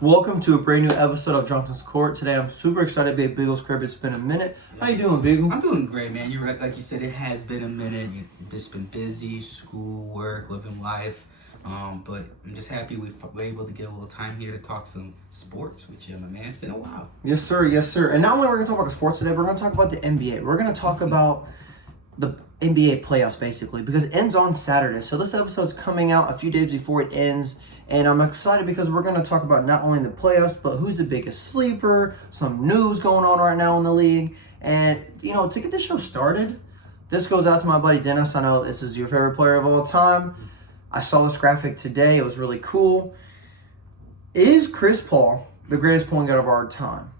Welcome to a brand new episode of Johnson's Court. Today I'm super excited to be at Beagle's crib. It's been a minute. How you doing, Beagle? I'm doing great, man. You're right. Like you said, it has been a minute. You've just been busy, school, work, living life. But I'm just happy we were able to get a little time here to talk some sports with you, my man. It's been a while. Yes, sir. Yes, sir. And not only we're going to talk about sports today, we're going to talk about the NBA. We're going to talk about the NBA playoffs, basically, because it ends on Saturday. So this episode's coming out a few days before it ends. And I'm excited because we're going to talk about not only the playoffs, but who's the biggest sleeper, some news going on right now in the league. And, you know, to get this show started, this goes out to my buddy Dennis. I know this is your favorite player of all time. I saw this graphic today. It was really cool. Is Chris Paul the greatest point guard of our time?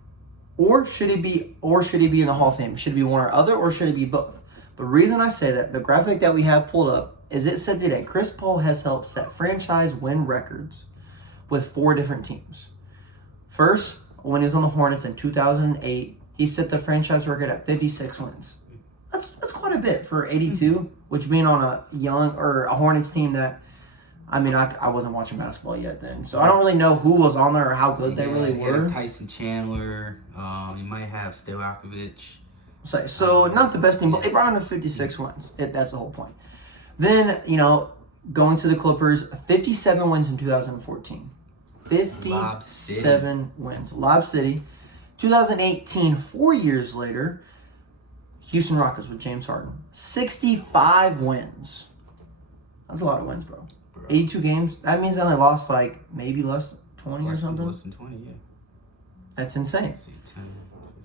Or should he be in the Hall of Fame? Should it be one or other, or should it be both? The reason I say that, the graphic that we have pulled up, is it said today, Chris Paul has helped set franchise win records with 4 different teams. First, when he was on the Hornets in 2008, he set the franchise record at 56 wins. That's quite a bit for 82, which being on a Hornets team that, I wasn't watching basketball yet then, so I don't really know who was on there or how good they really were. Tyson Chandler, you might have Stojakovic. So not the best team, but they brought him to 56 wins. That's the whole point. Then, going to the Clippers, 57 wins in 2014. 57 wins. Lob City. 2018, 4 years later, Houston Rockets with James Harden. 65 wins. That's a lot of wins, bro. 82 games. That means they only lost maybe less 20 or something. Less than 20, yeah. That's insane. 10,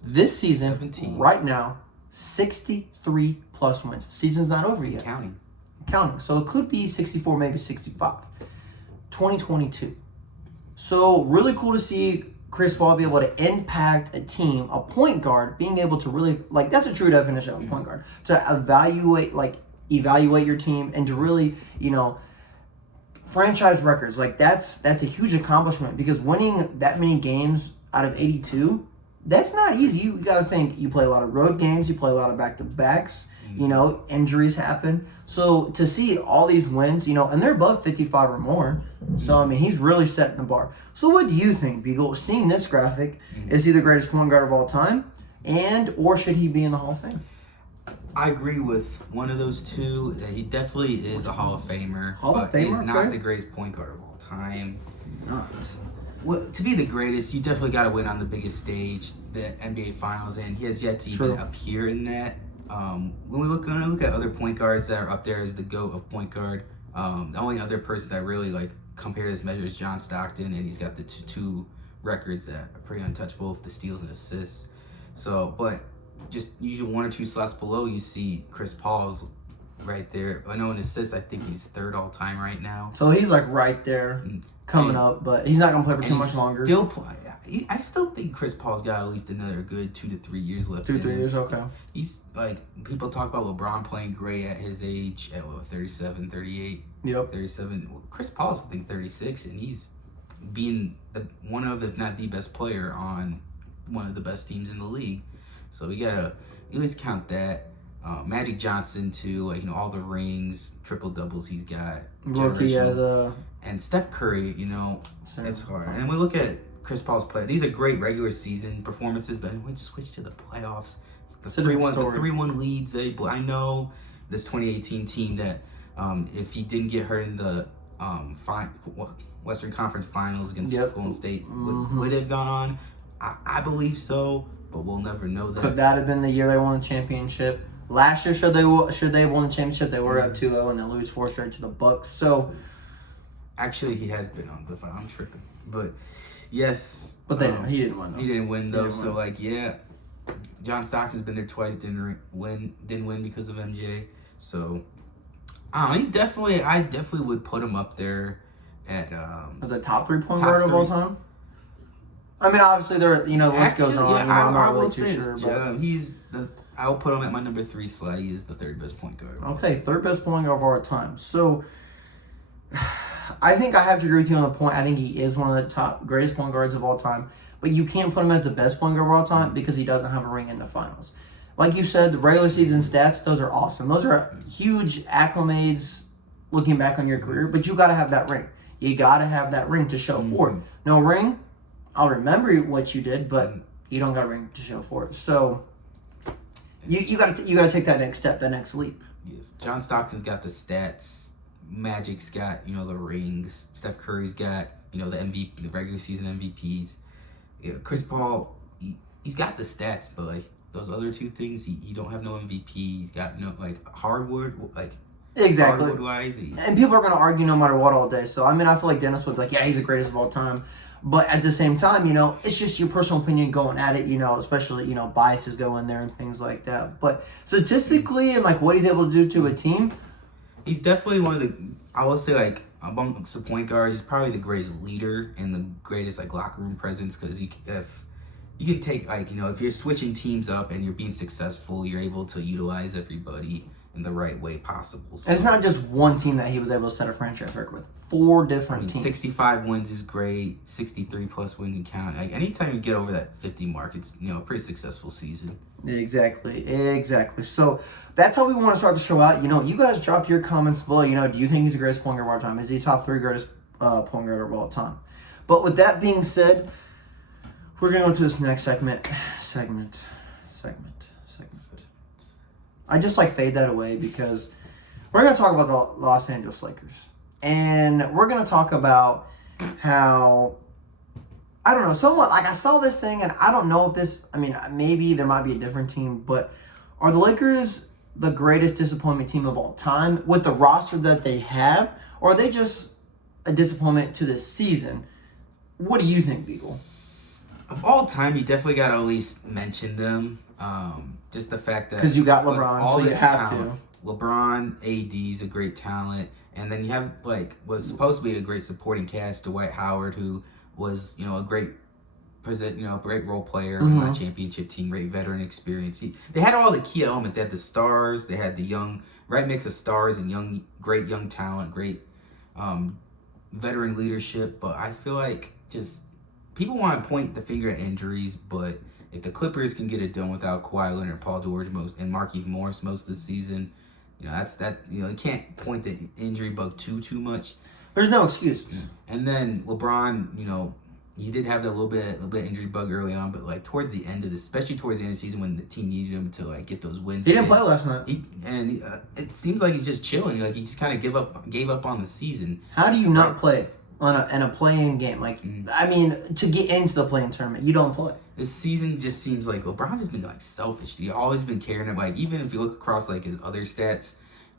This season, 17. right now, 63 plus wins. Season's not over yet. Counting. So it could be 64, maybe 65. 2022. So really cool to see Chris Paul be able to impact a team, a point guard, being able to really, that's a true definition of a point guard. To evaluate your team and to really, franchise records. That's a huge accomplishment because winning that many games out of 82, that's not easy. You got to think, you play a lot of road games, you play a lot of back-to-backs, injuries happen. So to see all these wins, and they're above 55 or more. So, he's really setting the bar. So what do you think, Beagle? Seeing this graphic, is he the greatest point guard of all time? Or should he be in the Hall of Fame? I agree with one of those two. That he definitely is a Hall of Famer. He's not the greatest point guard of all time. Not. Well, to be the greatest, you definitely got to win on the biggest stage, the NBA Finals, and he has yet to even appear in that. When we look at other point guards that are up there as the GOAT of point guard, the only other person that really compared his measure is John Stockton, and he's got the two records that are pretty untouchable, the steals and assists. So, but just usually 1 or 2 slots below, you see Chris Paul's right there. I know in assists, I think he's 3rd all time right now. So he's right there. Coming up, but he's not going to play for too much longer. I still think Chris Paul's got at least another good 2 to 3 years left. 2 to 3 years, okay. He's people talk about LeBron playing great at his age, at 37, 38. Yep. 37. Well, Chris Paul's, I think, 36, and he's being one of, if not the best player on one of the best teams in the league. So we got to at least count that. Magic Johnson, too, all the rings, triple doubles he's got. Rookie And Steph Curry, it's hard. And we look at Chris Paul's play. These are great regular season performances, but when we switch to the playoffs, the 3-1 leads. I know this 2018 team that if he didn't get hurt in the Western Conference Finals against Golden State, would have gone on. I believe so, but we'll never know that. Could that have been the year they won the championship? Last year, should they have won the championship, they were up 2-0 and they lose 4 straight to the Bucks. So, actually, he has been on the final. I'm tripping, but yes. But he didn't win. He didn't win though. So John Stockton's been there twice. Didn't win because of MJ. So, he's definitely. I definitely would put him up there at as a top 3 point guard of all time. Obviously, the list goes on. I'm not really too sure, but I'll put him at my number 3 slot. He is the 3rd best point guard. Okay, 3rd best point guard of our time. So, I think I have to agree with you on the point. I think he is one of the top greatest point guards of all time. But you can't put him as the best point guard of all time because he doesn't have a ring in the finals. Like you said, the regular season stats, those are awesome. Those are huge acclimates looking back on your career. But you got to have that ring. You got to have that ring to show for it. No ring, I'll remember what you did, but you don't got a ring to show for it. So you got to take that next step, that next leap. Yes, John Stockton's got the stats. Magic's got the rings. Steph Curry's got the MVP, the regular season MVPs. Chris Paul, he's got the stats, but like those other two things, he don't have no MVP. He's got no hardwood Exactly. Hardwood wise, and people are going to argue no matter what all day. So I mean, I feel like Dennis would be like, yeah, he's the greatest of all time. But at the same time, it's just your personal opinion going at it, especially, biases go in there and things like that. But statistically and, like, what he's able to do to a team. He's definitely one of the, I will say, like, amongst the point guards, he's probably the greatest leader and the greatest, like, locker room presence. Because if you can take, like, if you're switching teams up and you're being successful, you're able to utilize everybody in the right way possible. So, and it's not just one team that he was able to set a franchise record with. 4 different teams. 65 wins is great. 63 plus wins and count. Like anytime you get over that 50 mark, it's a pretty successful season. Exactly. So that's how we want to start the show out. You guys drop your comments below. Do you think he's the greatest point guard of all time? Is he top 3 greatest point guard of all time? But with that being said, we're gonna go to this next segment. I just fade that away because we're gonna talk about the Los Angeles Lakers. And we're going to talk about how, I don't know, somewhat, I saw this thing, and I don't know if this, maybe there might be a different team, but are the Lakers the greatest disappointment team of all time with the roster that they have, or are they just a disappointment to this season? What do you think, Beagle? Of all time, you definitely got to at least mention them. Just the fact that... Because you got LeBron, so you have to. LeBron, AD is a great talent. And then you have, was supposed to be a great supporting cast, Dwight Howard, who was, a great great role player on that championship team, great veteran experience. They had all the key elements. They had the stars. They had the right mix of stars and great young talent, great veteran leadership. But I feel like just people want to point the finger at injuries, but if the Clippers can get it done without Kawhi Leonard, Paul George, and Markieff Morris most of the season, you can't point the injury bug too much. There's no excuses. And then LeBron, he did have that little bit injury bug early on, but towards the end of especially towards the end of the season when the team needed him to get those wins. He didn't play last night. It seems like he's just chilling. He just kind of gave up on the season. How do you not play in a play-in game? To get into the play-in tournament, you don't play. This season just seems like LeBron's just been selfish. He's always been caring about even if you look across his other stats,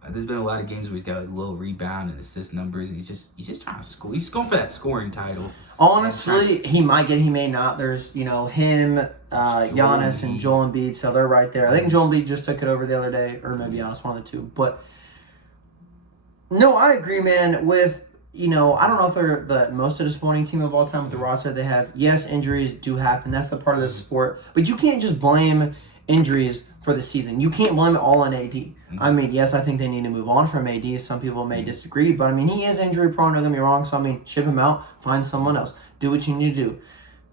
there's been a lot of games where he's got low rebound and assist numbers, and he's just trying to score. He's going for that scoring title. Honestly, he might get, he may not. There's him, Giannis, and Joel Embiid, so they're right there. I think Joel Embiid just took it over the other day, or maybe Giannis, one of the two. But no, I agree, man. With I don't know if they're the most disappointing team of all time with the roster they have. Yes, injuries do happen. That's a part of the sport. But you can't just blame injuries for the season. You can't blame it all on AD. Yes, I think they need to move on from AD. Some people may disagree, but he is injury prone, don't get me wrong. So ship him out, find someone else. Do what you need to do.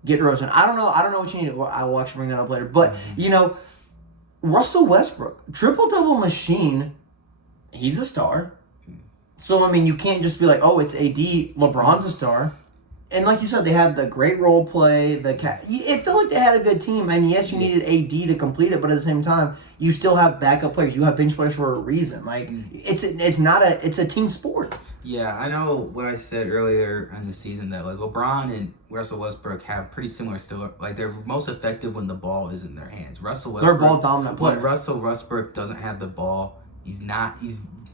Get DeRozan. I don't know what you need to do. I will actually bring that up later. But, Russell Westbrook, triple-double machine, he's a star. So, you can't just be like, oh, it's AD, LeBron's a star. And like you said, they have the great role play. It felt like they had a good team. And yes, you needed AD to complete it, but at the same time, you still have backup players. You have bench players for a reason. It's a team sport. Yeah, I know what I said earlier in the season that LeBron and Russell Westbrook have pretty similar still. They're most effective when the ball is in their hands. They're ball dominant players. When Russell Westbrook doesn't have the ball,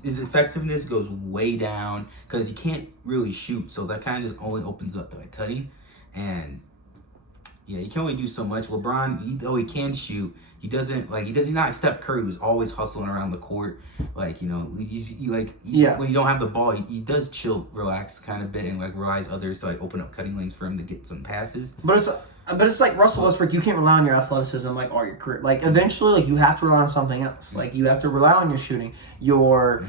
his effectiveness goes way down because he can't really shoot. So that kind of just only opens up to cutting. And yeah, you can only do so much. LeBron, though he can shoot, he's not like Steph Curry who's always hustling around the court. When you don't have the ball, he does chill, relax kind of bit and relies others to open up cutting lanes for him to get some passes. But it's like Russell Westbrook. You can't rely on your athleticism all your career. Eventually, you have to rely on something else. You have to rely on your shooting, your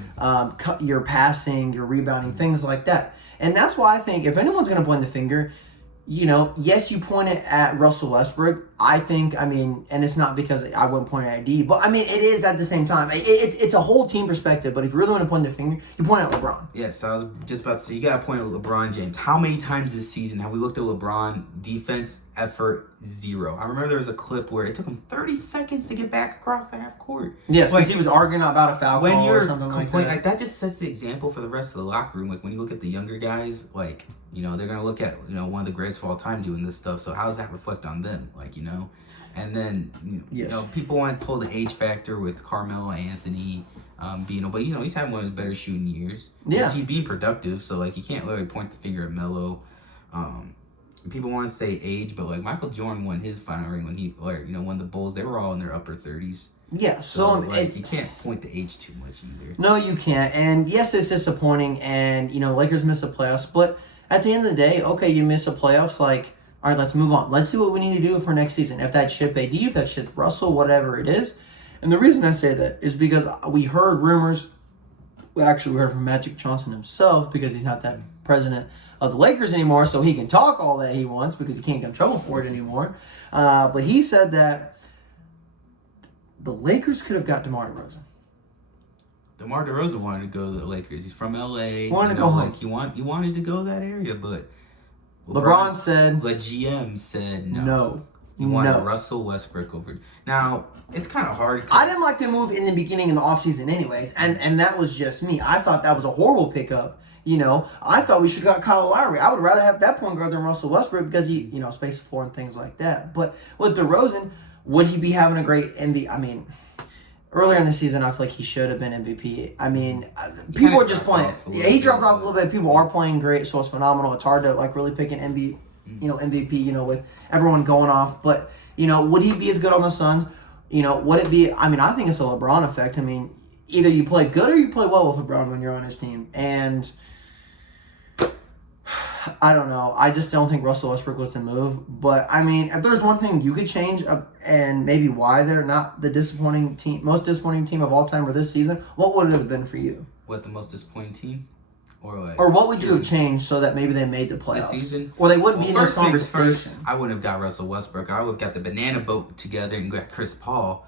passing, your rebounding, things like that. And that's why I think if anyone's going to point the finger, yes, you point it at Russell Westbrook. I think, I mean, and it's not because I wouldn't point at AD, but I mean, it is at the same time. It's a whole team perspective, but if you really want to point the finger, you point at LeBron. Yes, I was just about to say, you got to point at LeBron James. How many times this season have we looked at LeBron, defense, effort, 0? I remember there was a clip where it took him 30 seconds to get back across the half court. Yes, because he was arguing about a foul when call you're or something like that. Like, that just sets the example for the rest of the locker room. Like, when you look at the younger guys, like, you know, they're going to look at, you know, one of the greatest of all time doing this stuff. So how does that reflect on them? Like, you know? And then, you know, people want to pull the age factor with Carmelo Anthony being, but, you know, he's had one of his better shooting years. Yeah. He's being productive, so, like, you can't really point the finger at Melo. People want to say age, but, like, Michael Jordan won his final ring when he, or, you know, won the Bulls. They were all in their upper 30s. Yeah, so like, you can't point the age too much either. No, you can't. And, yes, it's disappointing, and, you know, Lakers miss the playoffs, but at the end of the day, okay, you miss the playoffs, like, all right, let's move on. Let's see what we need to do for next season. If that's ship AD, if that's ship Russell, whatever it is. And the reason I say that is because we heard rumors. We heard from Magic Johnson himself, because he's not that president of the Lakers anymore, so he can talk all that he wants because he can't get in trouble for it anymore. But he said that the Lakers could have got DeMar DeRozan. DeMar DeRozan wanted to go to the Lakers. He's from LA. Wanted to go home. Like, he wanted to go to that area, but LeBron said, the GM said no. No. He wanted Russell Westbrook over. Now, it's kind of hard. I didn't like the move in the beginning of the offseason anyways, and that was just me. I thought that was a horrible pickup. You know, I thought we should have got Kyle Lowry. I would rather have that point guard than Russell Westbrook because he, you know, space the floor and things like that. But with DeRozan, would he be having a great MVP? I mean, earlier in the season, I feel like he should have been MVP. I mean, people are just playing. Yeah, he dropped off a little bit. People are playing great, so it's phenomenal. It's hard to, like, really pick an MVP, you know, with everyone going off. But, you know, would he be as good on the Suns? You know, would it be? I mean, I think it's a LeBron effect. I mean, either you play good or you play well with LeBron when you're on his team. And I don't know. I just don't think Russell Westbrook was the move. But, I mean, if there's one thing you could change and maybe why they're not the most disappointing team of all time for this season, what would it have been for you? What, the most disappointing team? Or what would you have changed so that maybe they made the playoffs? This season? Or they wouldn't be in this conversation. First, I wouldn't have got Russell Westbrook. I would have got the banana boat together and got Chris Paul.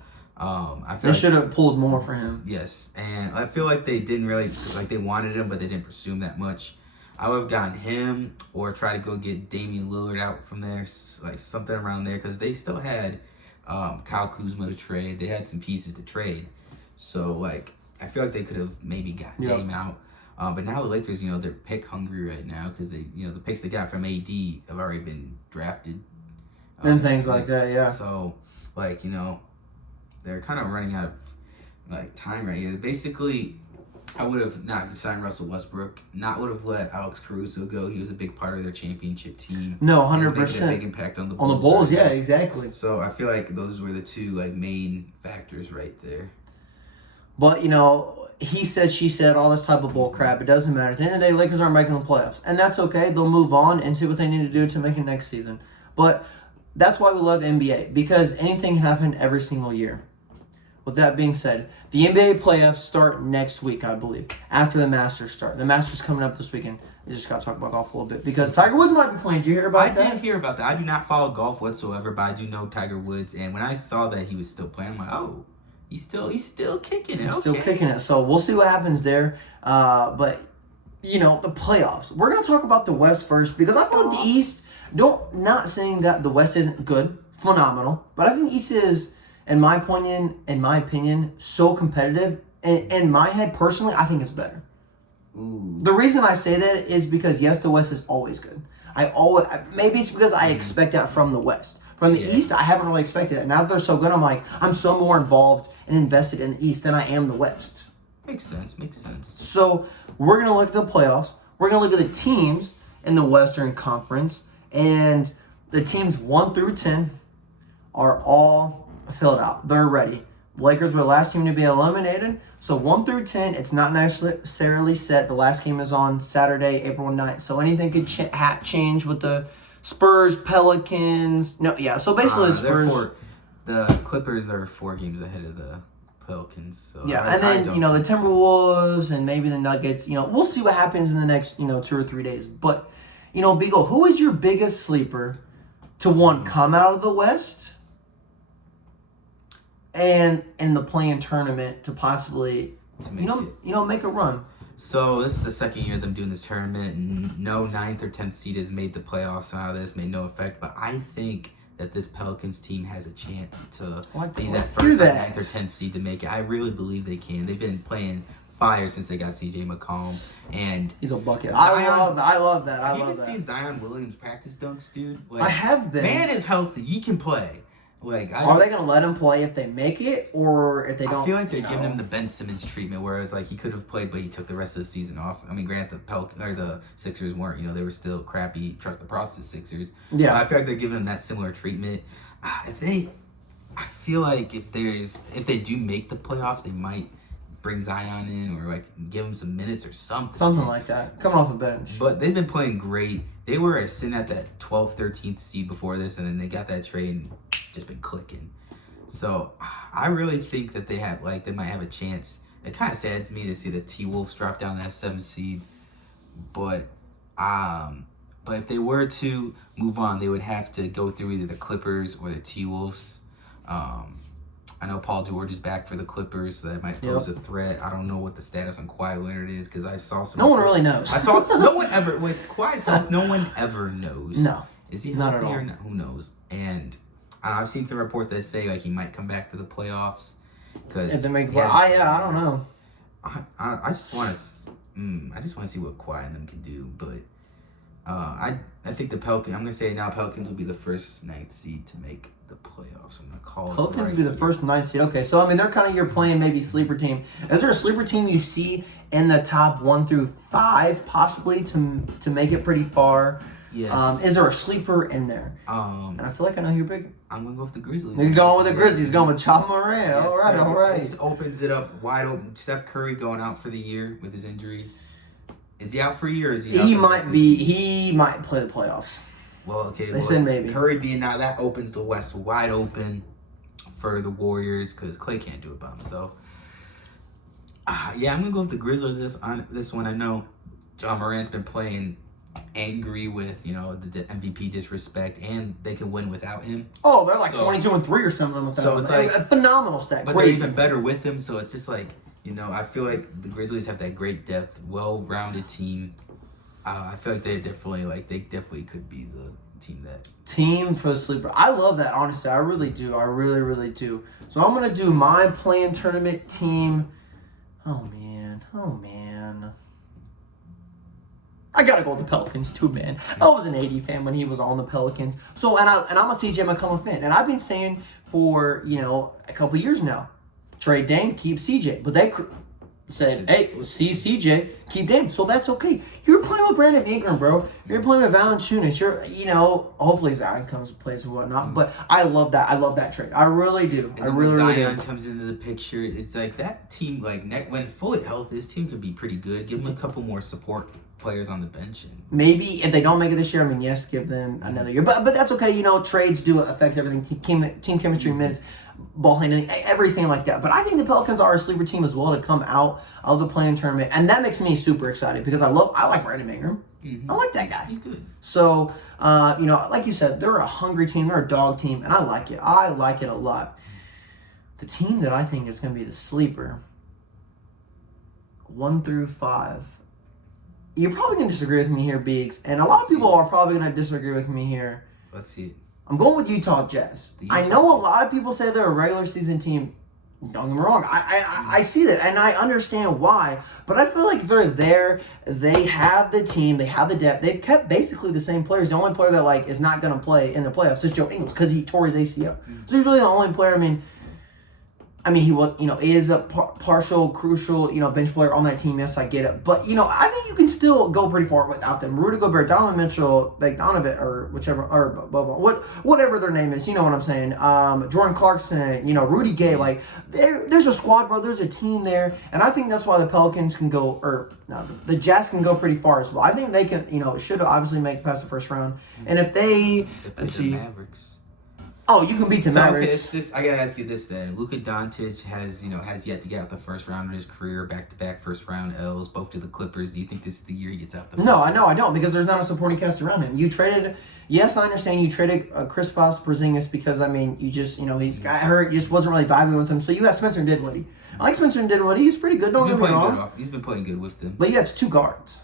They should have pulled more for him. Yes, and I feel like they didn't really, like, they wanted him, but they didn't pursue him that much. I would have gotten him or try to go get Damian Lillard out from there, like something around there, because they still had Kyle Kuzma to trade. They had some pieces to trade. So, like, I feel like they could have maybe got Dame out. But now the Lakers, you know, they're pick hungry right now because they, you know, the picks they got from AD have already been drafted. And things like that, yeah. So, like, you know, they're kind of running out of, like, time right here. Basically, I would have not signed Russell Westbrook, would have let Alex Caruso go. He was a big part of their championship team. No, 100%. Making a big impact on the Bulls. On the Bulls, right yeah, now. exactly. So I feel like those were the two, like, main factors right there. But, you know, he said, she said, all this type of bull crap. It doesn't matter. At the end of the day, Lakers aren't making the playoffs. And that's okay. They'll move on and see what they need to do to make it next season. But that's why we love NBA, because anything can happen every single year. With that being said, the NBA playoffs start next week, I believe, after the Masters start. The Masters coming up this weekend. I just got to talk about golf a little bit because Tiger Woods might be playing. Did you hear about that? I did hear about that. I do not follow golf whatsoever, but I do know Tiger Woods. And when I saw that he was still playing, I'm like, oh, he's still kicking it. Still kicking it. So we'll see what happens there. But, you know, the playoffs. We're going to talk about the West first because I feel like the East, not saying that the West isn't good, phenomenal, but I think the East is, in my opinion, so competitive. And in my head, personally, I think it's better. Ooh. The reason I say that is because, yes, the West is always good. Maybe it's because I expect that from the West. From the East, I haven't really expected it. Now that they're so good, I'm like, I'm so more involved and invested in the East than I am the West. Makes sense. So we're going to look at the playoffs. We're going to look at the teams in the Western Conference. And the teams 1 through 10 are all filled out. They're ready. Lakers were the last team to be eliminated. So 1 through 10, it's not necessarily set. The last game is on Saturday, April 9th. So anything could change with the Spurs, Pelicans. No, yeah. So basically the Spurs. The Clippers are 4 games ahead of the Pelicans. So yeah, and then, you know, the Timberwolves and maybe the Nuggets. You know, we'll see what happens in the next, 2 or 3 days. But, Beagle, who is your biggest sleeper to, one, come out of the West and in the play-in tournament to possibly, make a run. So this is the second year of them doing this tournament, and no 9th or 10th seed has made the playoffs out of this, made no effect. But I think that this Pelicans team has a chance to be that first 9th or 10th seed to make it. I really believe they can. They've been playing fire since they got CJ McCollum, and he's a bucket. I love that. Have you seen Zion Williams practice dunks, dude? I have been. Man is healthy. He can play. Are they gonna let him play if they make it, or if they don't? I feel like they're giving him the Ben Simmons treatment, where it's like he could have played, but he took the rest of the season off. I mean, granted, the Sixers weren't. They were still crappy. Trust the process, Sixers. Yeah, but I feel like they're giving him that similar treatment. I feel like if they do make the playoffs, they might bring Zion in or give him some minutes or something. Something like that, coming off the bench. But they've been playing great. They were sitting at that 12th, 13th seed before this, and then they got that trade and just been clicking. So I really think that they might have a chance. It kind of saddens me to see the T-Wolves drop down that 7th seed. But if they were to move on, they would have to go through either the Clippers or the T-Wolves. I know Paul George is back for the Clippers, so that might pose a threat. I don't know what the status on Kawhi Leonard is because I saw some. No one really knows. No one ever with Kawhi's health. No one ever knows. No, is he healthy or not? Who knows? And I've seen some reports that say he might come back for the playoffs. If they make the playoffs, I don't know. I just want to see what Kawhi and them can do, but I think the Pelicans. I'm gonna say now Pelicans will be the first 9th seed to make the playoffs. I'm gonna call it. Pelicans will be the first 9th seed. Okay, so they're kind of your playing maybe sleeper team. Is there a sleeper team you see in the top 1 through 5 possibly to make it pretty far? Yes. Is there a sleeper in there? And I feel like I know you're big. I'm gonna go with the Grizzlies. You're going with the Grizzlies. Going with Ja Morant. Yes, all right. This opens it up wide open. Steph Curry going out for the year with his injury. Is he out for a year? Or is he? He might play the playoffs. Well, okay. They said maybe. Curry being now, that opens the West wide open for the Warriors because Clay can't do it by himself. I'm gonna go with the Grizzlies this one. I know Ja Morant's been playing angry with the MVP disrespect, and they can win without him. Oh, they're 22-3 or something without him. So it's a phenomenal stat. But they're even better with him. So it's just I feel like the Grizzlies have that great depth, well-rounded team. I feel like they definitely could be the team for the sleeper. I love that, honestly. I really do. I really, really do. So I'm gonna do my play-in tournament team. Oh man. I gotta go with the Pelicans too, man. I was an AD fan when he was on the Pelicans. So and I'm a CJ McCollum fan, and I've been saying for a couple years now, trade Dame, keep CJ. But they said, hey, see CJ, keep Dame. So that's okay. You're playing with Brandon Ingram, bro. You're playing with Valanciunas. Hopefully Zion comes and plays and whatnot. But I love that. I love that trade. I really do. And when Zion comes into the picture, it's like that team, when fully healthy, this team could be pretty good. Give them a couple more support players on the bench. And maybe if they don't make it this year, yes, give them another year. But that's okay. Trades do affect everything. Team chemistry, minutes, ball handling, everything like that. But I think the Pelicans are a sleeper team as well to come out of the play-in tournament, and that makes me super excited because I like Brandon Ingram. Mm-hmm. I like that guy. He's good. So, like you said, they're a hungry team. They're a dog team, and I like it. I like it a lot. The team that I think is going to be the sleeper, 1 through 5. You're probably going to disagree with me here, Biggs, and a lot of people are probably going to disagree with me here. Let's see it. I'm going with Utah Jazz. I know a lot of people say they're a regular season team. Don't get me wrong. I see that, and I understand why. But I feel like if they're there, they have the team, they have the depth. They've kept basically the same players. The only player that is not going to play in the playoffs is Joe Ingles because he tore his ACL. So he's really the only player. He was, is a partial, crucial, bench player on that team. Yes, I get it. But, I think you can still go pretty far without them. Rudy Gobert, Donovan Mitchell, Bogdanovic, or whichever, or whatever their name is. You know what I'm saying? Jordan Clarkson, Rudy Gay. There's a squad, bro. There's a team there. And I think that's why the Pelicans can go, the Jazz can go pretty far as well. I think they can, should obviously make past the first round. And if they, let's see. Mavericks. Oh, you can beat the Mavericks. Okay, I gotta ask you this then. Luka Doncic has yet to get out the first round of his career, back-to-back first-round L's, both to the Clippers. Do you think this is the year he gets out the first No, round? I don't, because there's not a supporting cast around him. You traded, yes, I understand you traded Kristaps Porzingis because, I mean, you just, he's got hurt, you just wasn't really vibing with him. So you got Spencer Dinwiddie. I like Spencer Dinwiddie. He's pretty good, don't get me wrong. He's been playing good with them. But yeah, it's two guards.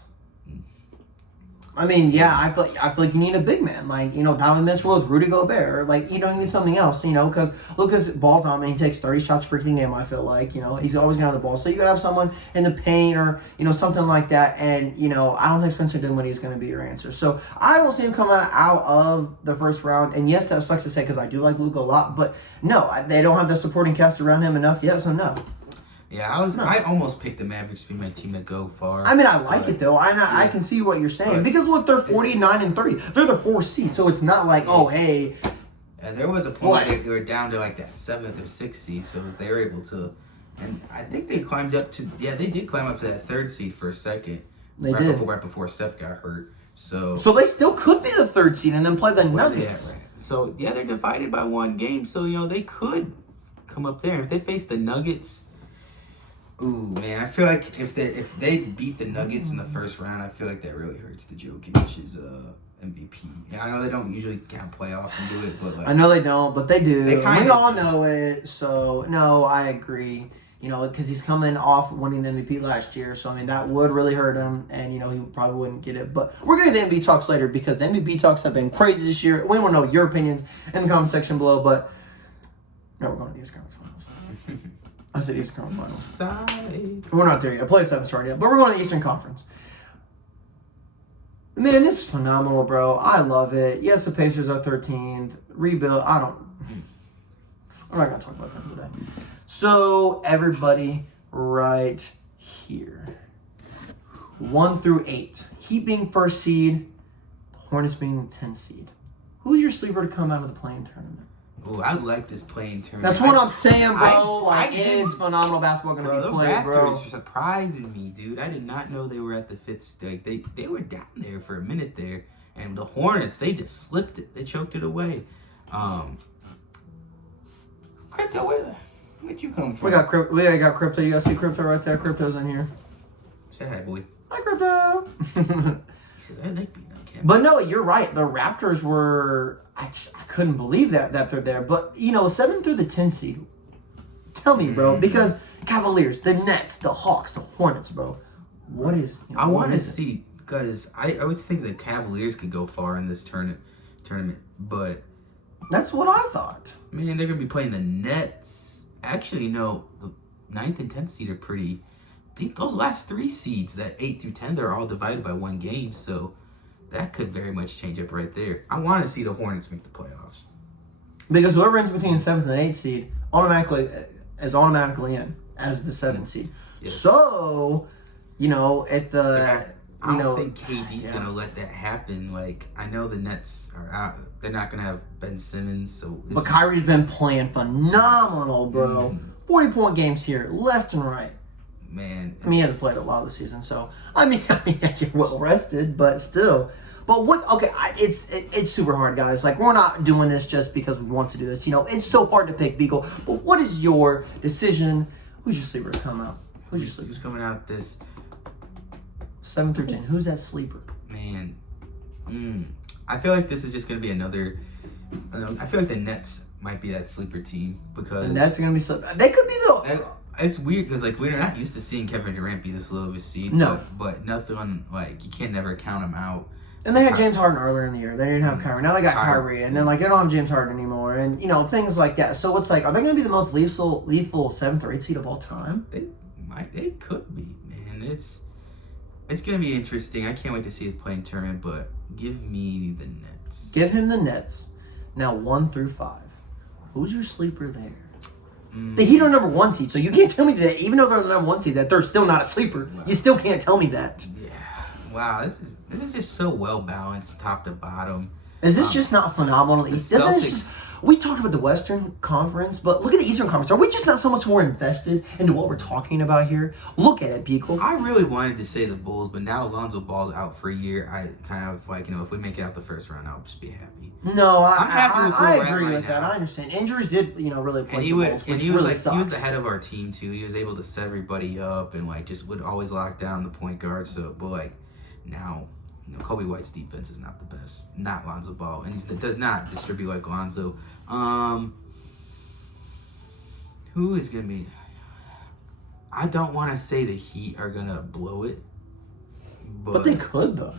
I mean, yeah, I feel like you need a big man, like, Donovan Mitchell with Rudy Gobert, like, you need something else, because Luka's ball dominant, he takes 30 shots per game, I feel like, he's always gonna have the ball, so you gotta have someone in the paint or, something like that, and, I don't think Spencer Dinwiddie is gonna be your answer, so I don't see him coming out of the first round, and yes, that sucks to say, because I do like Luka a lot, but no, they don't have the supporting cast around him enough yet, so no. Yeah, I almost picked the Mavericks to be my team to go far. I mean, I like it though. I can see what you're saying because look, they're 49-30. They're the 4th seed, so it's not like hey. And there was a point they were down to like that 7th or 6th seed, so they were able to. And I think they climbed up to they did climb up to that 3rd seed for a second. They did right before Steph got hurt. So they still could be the 3rd seed and then play the Nuggets. Yeah, right. So they're divided by one game, so they could come up there if they face the Nuggets. Ooh, man, I feel like if they beat the Nuggets in the first round, I feel like that really hurts the Jokic's MVP. Yeah, I know they don't usually count playoffs and do it, but I know they don't, but they do. We all know it. So no, I agree. Because he's coming off winning the MVP last year, so I mean that would really hurt him, and he probably wouldn't get it. But we're gonna get the MVP talks later because the MVP talks have been crazy this year. We want to know your opinions in the comment section below. But no, we're going to the Eastern Conference Finals. I said Eastern Conference Finals. We're not there yet. Playoffs haven't started yet, but we're going to the Eastern Conference. Man, this is phenomenal, bro. I love it. Yes, the Pacers are 13th. Rebuild. We're not going to talk about them today. So, everybody right here. 1 through 8. Heat being 1st seed. The Hornets being the 10th seed. Who's your sleeper to come out of the play-in tournament? Oh, I like this play-in tournament. That's what I'm saying, bro. It's phenomenal basketball going to be played, bro. The Raptors are surprising me, dude. I did not know they were at the 5th stake. They were down there for a minute there, and the Hornets, they just slipped it. They choked it away. Crypto, where'd you come from? We got Crypto. You guys see Crypto right there? Crypto's in here. Say hi, boy. Hi, Crypto. He says, they beat that kid. But no, you're right. The Raptors were. I couldn't believe that they're there. But 7 through the 10 seed. Tell me, bro, because Cavaliers, the Nets, the Hawks, the Hornets, bro. What is? I want to see because I always think the Cavaliers could go far in this tournament, but that's what I thought. Man, they're gonna be playing the Nets. Actually, no, the 9th and 10th seed are pretty. Those last 3 seeds, that 8 through 10, they're all divided by 1 game, so that could very much change up right there. I want to see the Hornets make the playoffs because whoever ends between the 7th and 8th seed is automatically in as the 7th seed. Yeah. So, at the. I don't think KD's gonna let that happen. Like, I know the Nets are out. They're not gonna have Ben Simmons, so. But Kyrie's been playing phenomenal, bro. 40-point games here, left and right. Man, I mean, he hasn't played a lot of the season, so I mean, you're well rested, but still. But what? Okay, it's super hard, guys. Like, we're not doing this just because we want to do this. It's so hard to pick, Beagle. But what is your decision? Who's your sleeper to come out? Who's coming out this? 7 through 10. Who's that sleeper? Man, I feel like this is just gonna be another. I feel like the Nets might be that sleeper team because the Nets are gonna be They could be the. It's weird because we're not used to seeing Kevin Durant be this low of a seed. No, but nothing you can't never count him out. And they had James Harden earlier in the year. They didn't have Kyrie. Now they got Kyrie, and then they don't have James Harden anymore, and things like that. So it's like, are they going to be the most lethal 7th or 8th seed of all time? They could be, man. It's going to be interesting. I can't wait to see his playing tournament, but give me the Nets. Give him the Nets. Now 1 through 5. Who's your sleeper there? The Heat are number 1 seed, so you can't tell me that even though they're the number 1 seed, that they're still not a sleeper. Wow. You still can't tell me that. Yeah. Wow, this is just so well balanced, top to bottom. Is this just not phenomenal? We talked about the Western Conference, but look at the Eastern Conference. Are we just not so much more invested into what we're talking about here? Look at it, Beagle. I really wanted to say the Bulls, but now Lonzo Ball's out for a year. I kind of like, if we make it out the first round, I'll just be happy. No, I'm happy with where I we're at agree right with that. now. I understand. Injuries did, really play the Bulls, which he was really he was sucks. the head of our team too. He was able to set everybody up and just would always lock down the point guard. So, but now, Kobe White's defense is not the best. Not Lonzo Ball, and he does not distribute like Lonzo. Who is gonna be? I don't want to say the Heat are gonna blow it, but they could though.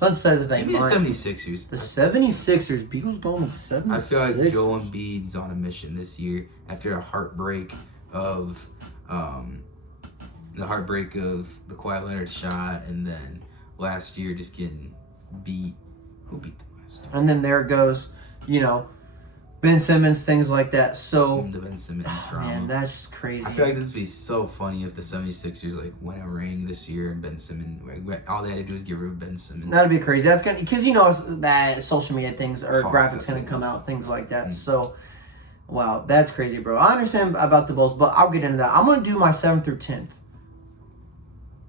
Let's say that they maybe might. the 76ers. The 76ers. Beagles going with 76ers. I feel like Joel Embiid's on a mission this year after a heartbreak of the Kawhi Leonard shot, and then last year just getting beat. Who beat them last year? And then there goes, Ben Simmons, things like that. So, The Ben Simmons drama. man, that's just crazy. I feel like this would be so funny if the 76ers win a ring this year and Ben Simmons, all they had to do is get rid of Ben Simmons. That'd be crazy. That's gonna, because that social media things or graphics gonna come out, things like that. So, wow, that's crazy, bro. I understand about the Bulls, but I'll get into that. I'm gonna do my 7th through 10th.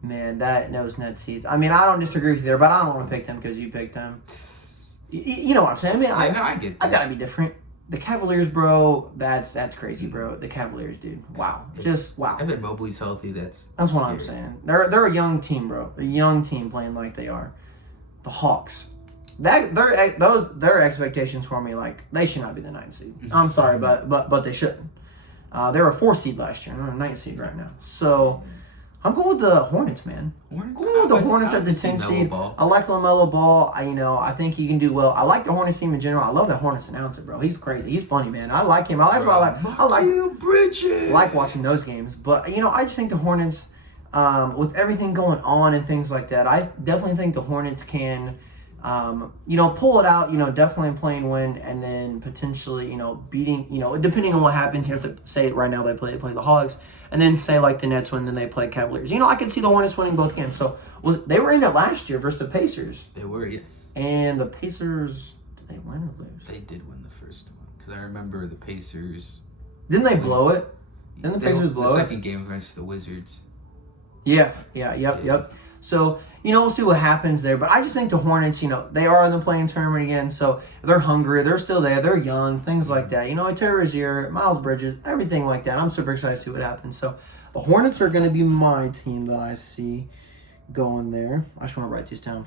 Man, that nose net seats. I mean, I don't disagree with you there, but I don't want to pick them because you picked them. You know what I'm saying? I mean, I get that. I gotta be different. The Cavaliers, bro, that's crazy, bro. The Cavaliers, dude. Wow. Just wow. Evan Mobley's healthy. That's what scary. I'm saying. They're a young team, bro. A young team playing like they are. The Hawks. Their expectations for me, they should not be the 9th seed. I'm sorry, but they shouldn't. They were a 4 seed last year, and they're a 9th seed right now. So I'm going with the Hornets, man. Going with the Hornets at the 10th seed. I like LaMelo Ball. I think he can do well. I like the Hornets team in general. I love that Hornets announcer, bro. He's crazy. He's funny, man. I like him. I like watching those games. But I just think the Hornets, with everything going on and things like that, I definitely think the Hornets can, pull it out. Definitely playing win, and then potentially, beating. Depending on what happens here. Say right now they play the Hawks. And then say the Nets win, then they play Cavaliers. I could see the Hornets winning both games. So they were in it last year versus the Pacers. They were, yes. And the Pacers, did they win or lose? They did win the first one because I remember the Pacers. Didn't they blow it? Didn't the Pacers blow it? The second game against the Wizards. Yep. So, we'll see what happens there. But I just think the Hornets, they are in the playing tournament again. So they're hungry. They're still there. They're young. Things like that. Terry Rozier, Miles Bridges, everything like that. I'm super excited to see what happens. So the Hornets are going to be my team that I see going there. I just want to write these down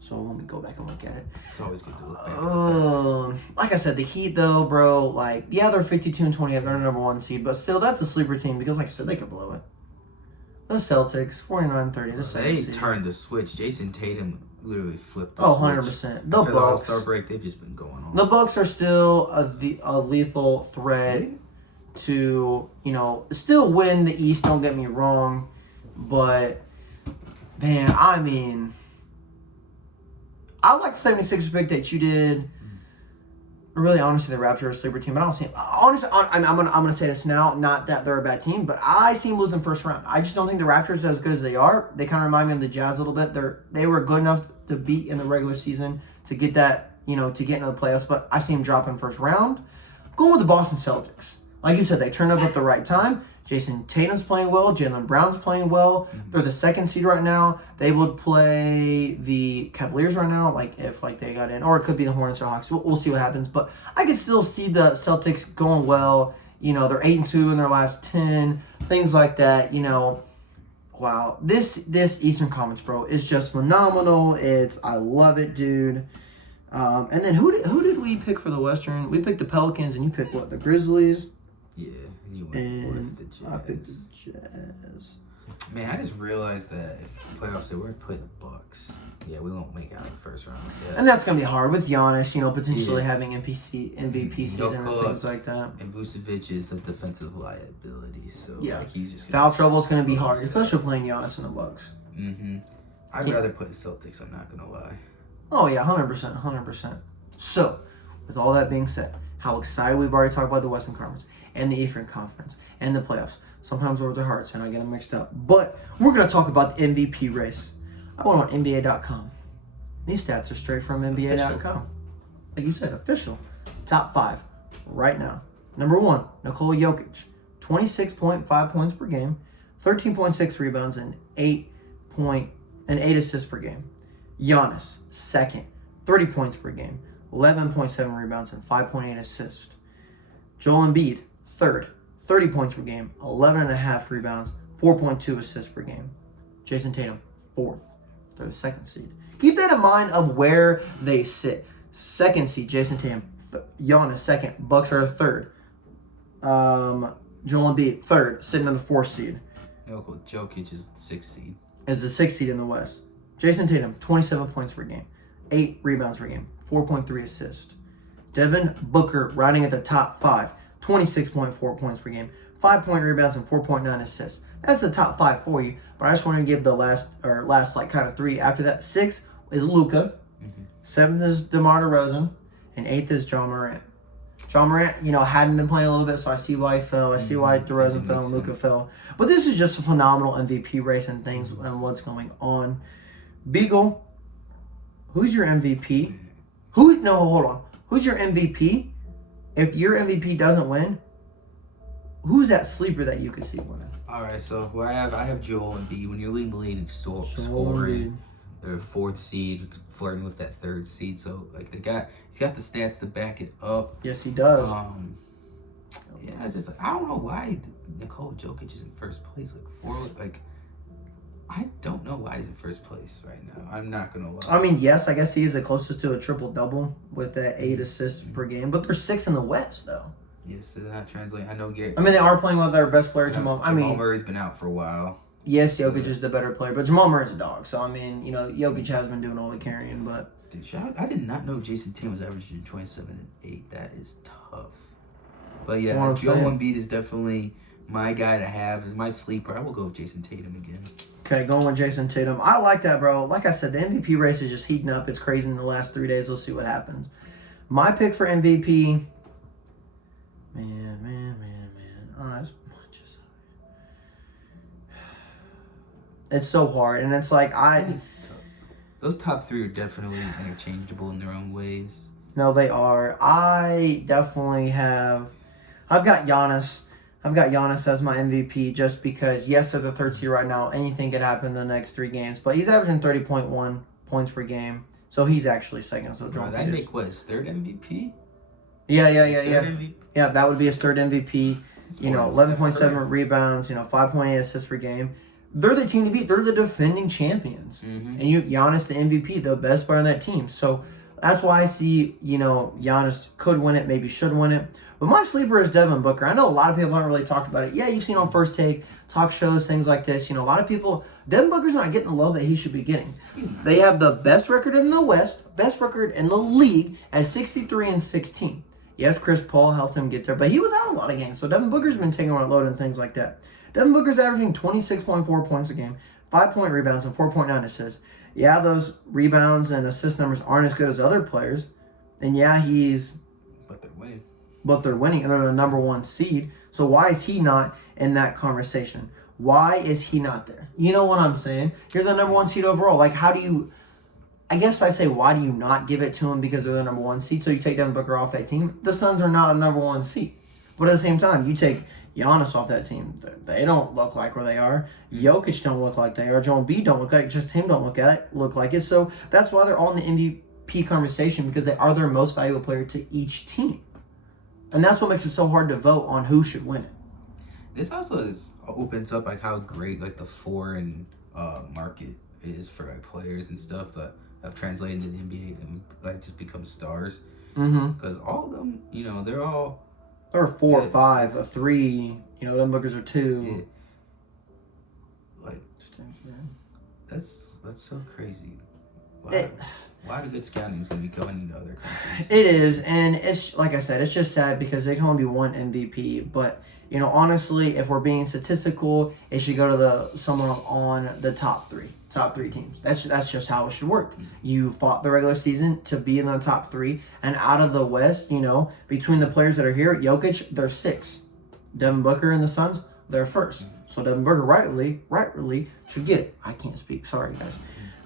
so let me go back and look at it. It's always good to look back. Like I said, the Heat, though, bro, they're 52-20. They're number 1 seed. But still, that's a sleeper team because, like I said, they could blow it. The Celtics, 49-30. They turned the switch. Jason Tatum literally flipped the switch. 100%. The Bucks. All-Star break, they've just been going on. The Bucks are still a lethal threat to, still win the East, don't get me wrong. But, man, I like the 76ers pick that you did. Really, honestly, the Raptors are a sleeper team, but I don't see them. Honestly, I'm gonna say this now. Not that they're a bad team, but I see them losing first round. I just don't think the Raptors are as good as they are. They kind of remind me of the Jazz a little bit. They were good enough to beat in the regular season to get that, to get into the playoffs. But I see them dropping first round. I'm going with the Boston Celtics. Like you said, they turned up at the right time. Jason Tatum's playing well. Jaylen Brown's playing well. They're the 2nd seed right now. They would play the Cavaliers right now, if they got in. Or it could be the Hornets or Hawks. We'll see what happens. But I can still see the Celtics going well. They're 8-2 in their last 10. Things like that. Wow. This Eastern Conference, bro, is just phenomenal. I love it, dude. And then who did we pick for the Western? We picked the Pelicans, and you picked what? The Grizzlies? Yeah. You went with the Jazz. I picked the Jazz. Man, I just realized that if the playoffs, they were to play the Bucks. Yeah, we won't make it out of the first round. Yeah. And that's going to be hard with Giannis, potentially having MVP season and things like that. And Vucevic is a defensive liability, so he's just foul trouble is going to be hard, especially playing Giannis in the Bucks. I'd rather play the Celtics, I'm not going to lie. Oh, yeah, 100%. So, with all that being said, how excited we've already talked about the Western Conference and the Eastern Conference and the playoffs. Sometimes over their hearts and I get them mixed up. But we're going to talk about the MVP race. I went on NBA.com. These stats are straight from NBA.com. Like you said, official. Top 5 right now. Number 1, Nikola Jokic. 26.5 points per game, 13.6 rebounds, and 8 assists per game. Giannis, second, 30 points per game, 11.7 rebounds, and 5.8 assists. Joel Embiid, third, 30 points per game, 11.5 rebounds, 4.2 assists per game. Jason Tatum, fourth. They're the second seed. Keep that in mind of where they sit. Second seed, Jason Tatum. Giannis, second. Bucks are third. Joel Embiid, third, sitting in the 4th seed. Jokic is the 6th seed. Is the 6th seed in the West. Jason Tatum, 27 points per game, 8 rebounds per game, 4.3 assists. Devin Booker, riding at the top 5, 26.4 points per game, 5 rebounds, and 4.9 assists. That's the top 5 for you. But I just want to give the last like kind of 3 after that. 6 is Luka, 7th is DeMar DeRozan, and 8th is John Morant. John Morant, hadn't been playing a little bit, so I see why he fell. I see why DeRozan fell and Luka fell. But this is just a phenomenal MVP race and things and what's going on. Beagle, who's your MVP? Hold on. Who's your MVP? If your MVP doesn't win, who's that sleeper that you could see winning? All right, so I have Joel Embiid. When you're leading the league in scoring, they're 4th seed, flirting with that 3rd seed. So like he's got the stats to back it up. Yes, he does. I don't know why Nikola Jokic is in first place. I don't know why he's in first place right now. I'm not gonna lie. I mean, yes, I guess he's the closest to a triple-double with that 8 assists per game, but they're 6th in the West, though. Yes, they're not translating. I know Gary. I mean, they are playing with their best player, Jamal. Jamal Murray's been out for a while. Yes, Jokic is the better player, but Jamal Murray's a dog. So, I mean, Jokic has been doing all the carrying, but... Dude, I did not know Jason Tatum was averaging 27 and 8. That is tough. But yeah, Joel Embiid is definitely my guy to have. Is my sleeper. I will go with Jason Tatum again. Okay, going with Jason Tatum. I like that, bro. Like I said, the MVP race is just heating up. It's crazy in the last 3 days. We'll see what happens. My pick for MVP... Man. As much as it's so hard, and it's like those top 3 are definitely interchangeable in their own ways. No, they are. I definitely have. I've got Giannis. As my MVP just because, yes, they're the 3rd seed right now. Anything could happen in the next 3 games. But he's averaging 30.1 points per game. So he's actually second. So Joel that'd make what, his 3rd MVP? Yeah. MVP? Yeah, that would be his 3rd MVP. 11.7 rebounds, 5.8 assists per game. They're the team to beat. They're the defending champions. Mm-hmm. And Giannis, the MVP, the best player on that team. So that's why I see, Giannis could win it, maybe should win it. But my sleeper is Devin Booker. I know a lot of people haven't really talked about it. Yeah, you've seen on First Take, talk shows, things like this. A lot of people, Devin Booker's not getting the love that he should be getting. They have the best record in the West, best record in the league at 63-16. Yes, Chris Paul helped him get there, but he was out a lot of games. So Devin Booker's been taking on a load and things like that. Devin Booker's averaging 26.4 points a game, 5-point rebounds, and 4.9 assists. Yeah, those rebounds and assist numbers aren't as good as other players. And yeah, But they're winning. And they're the number 1 seed. So why is he not in that conversation? Why is he not there? You know what I'm saying? You're the number 1 seed overall. Like, how do you... I guess I say, why do you not give it to him because they're the number 1 seed? So you take Devin Booker off that team. The Suns are not a number 1 seed. But at the same time, you take Giannis off that team. They don't look like where they are. Jokic don't look like they are. Joel Embiid don't look like it. Just him don't look like it. So that's why they're all in the MVP conversation, because they are their most valuable player to each team. And that's what makes it so hard to vote on who should win it. This also opens up how great the foreign market is for players and stuff that have translated into the NBA and just become stars. Because all of them, they're 4 or 5, a 3. Devin Booker's are 2. Yeah. That's so crazy. Wow. A lot of good scouting is going to be going into other countries. It is, and it's like I said, it's just sad because there can only be 1 MVP. But honestly, if we're being statistical, it should go to someone on the top 3 teams. That's just how it should work. You fought the regular season to be in the top 3, and out of the West, between the players that are here, Jokic, they're 6th. Devin Booker and the Suns, they're 1st. So Devin Booker rightly should get it. I can't speak. Sorry, guys.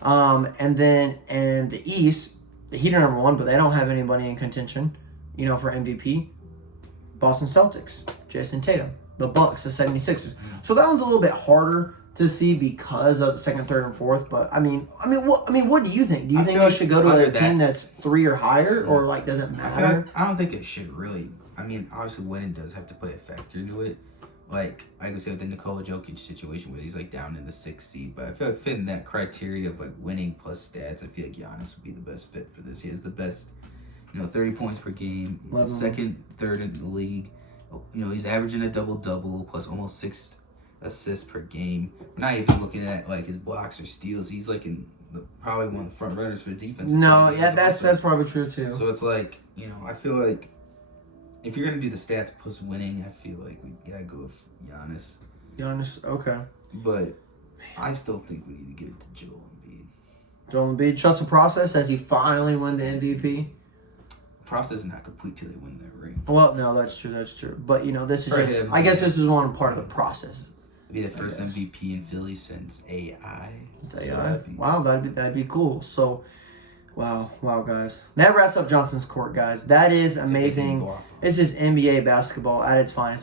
And then in the East, the Heat are number 1, but they don't have anybody in contention, for MVP. Boston Celtics, Jason Tatum. The Bucks, the 76ers. So that one's a little bit harder to see because of the second, third, and fourth. But what do you think? Do you think they should go to a team that's 3 or higher, or does it matter? I don't think it should really. Obviously, winning does have to play a factor into it. Like we said with the Nikola Jokic situation, where he's down in the 6th seed. But I feel like fitting that criteria of winning plus stats, I feel like Giannis would be the best fit for this. He has the best, 30 points per game, second, third in the league. He's averaging a double-double plus almost 6 assists per game. We're not even looking at his blocks or steals. He's probably one of the front runners for defense. No, yeah, that's probably true too. So it's I feel like if you're gonna do the stats plus winning, I feel like we gotta go with Giannis. Giannis, okay. But I still think we need to give it to Joel Embiid. Joel Embiid, trust the process as he finally won the MVP. Process is not complete till they win that ring. Well, no, that's true. But this is just. I guess this is one part of the process. Be the first MVP in Philly since AI. Wow, that'd be cool. So, wow, guys. That wraps up Johnson's Court, guys. That is amazing. This is NBA basketball at its finest.